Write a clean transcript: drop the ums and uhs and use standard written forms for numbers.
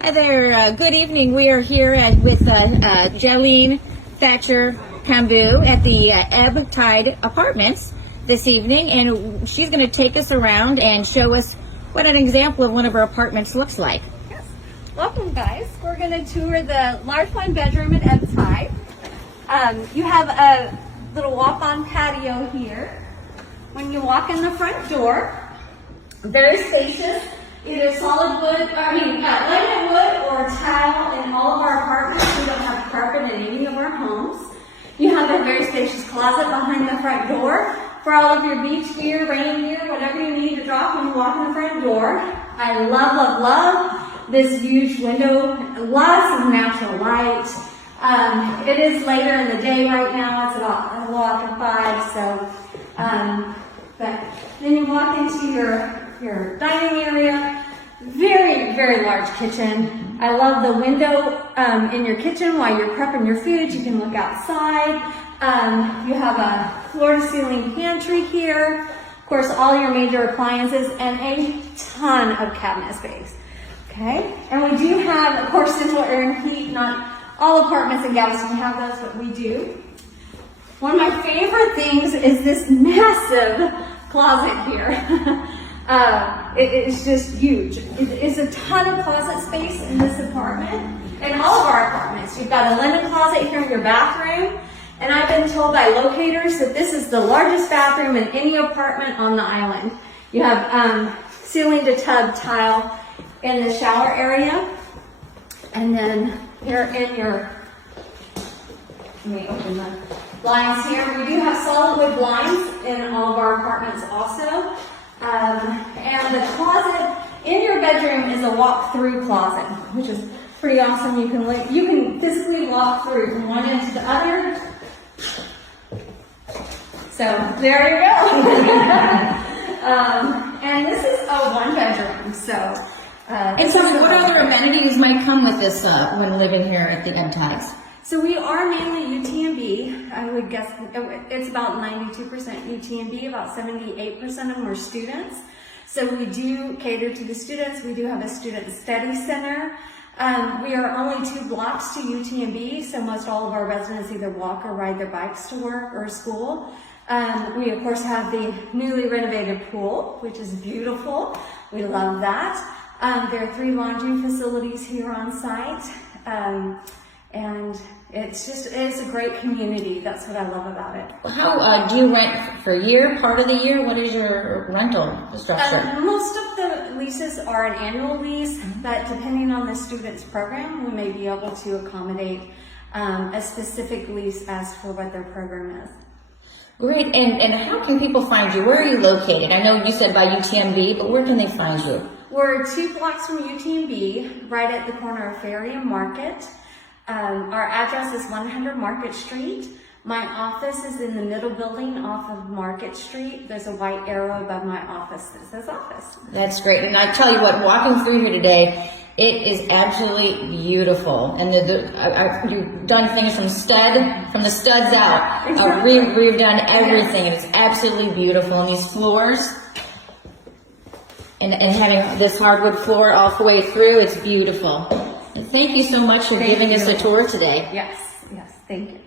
Hi there. Good evening. We are here with Jolene Thatcher Cambu at the Ebbtide Apartments this evening, and she's going to take us around and show us what an example of one of our apartments looks like. Yes. Welcome, guys. We're going to tour the large one bedroom at Ebbtide. You have a little walk-on patio here. When you walk in the front door, very spacious. Either solid wood, laminate wood or tile in all of our apartments. We don't have carpet in any of our homes. You have a very spacious closet behind the front door for all of your beach gear, rain gear, whatever you need to drop when you walk in the front door. I love this huge window. Lots of natural light. It is later in the day right now. It's about a little after 5, but then you walk into your dining area. Very large kitchen. I love the window in your kitchen while you're prepping your food. You can look outside. You have a floor-to-ceiling pantry here. Of course, all your major appliances and a ton of cabinet space. Okay, and we do have, of course, central air and heat. Not all apartments in Galveston have those, but we do. One of my favorite things is this massive closet here. It's just huge. It's a ton of closet space in this apartment and all of our apartments. You've got a linen closet here in your bathroom, and I've been told by locators that this is the largest bathroom in any apartment on the island. You have ceiling to tub tile in the shower area, and then here in your, let me open the blinds here. We do have solid wood blinds in all of our apartments also. And the closet in your bedroom is a walk-through closet, which is pretty awesome. You can physically walk through from one end to the other. So there you go. And this is a one-bedroom. And so, what other amenities might come with this when living here at the Ebbtides? So we are mainly UTMB. I would guess it's about 92% UTMB, about 78% of them are students. So we do cater to the students. We do have a student study center. We are only 2 blocks to UTMB, so most all of our residents either walk or ride their bikes to work or school. We of course have the newly renovated pool, which is beautiful. We love that. There are 3 laundry facilities here on site. And it's a great community. That's what I love about it. How do you rent for a year, part of the year? What is your rental structure? Most of the leases are an annual lease, but depending on the student's program, we may be able to accommodate a specific lease as for what their program is. Great. And how can people find you? Where are you located? I know you said by UTMB, but where can they find you? We're 2 blocks from UTMB, right at the corner of Ferry and Market. Our address is 100 Market Street. My office is in the middle building off of Market Street. There's a white arrow above my office that says office. That's great. And I tell you what, walking through here today, it is absolutely beautiful. And you've done things from the studs out. Exactly. We've done everything. And it's absolutely beautiful. And these floors, and having this hardwood floor all the way through, it's beautiful. Thank you so much for giving us a tour today. Yes, thank you.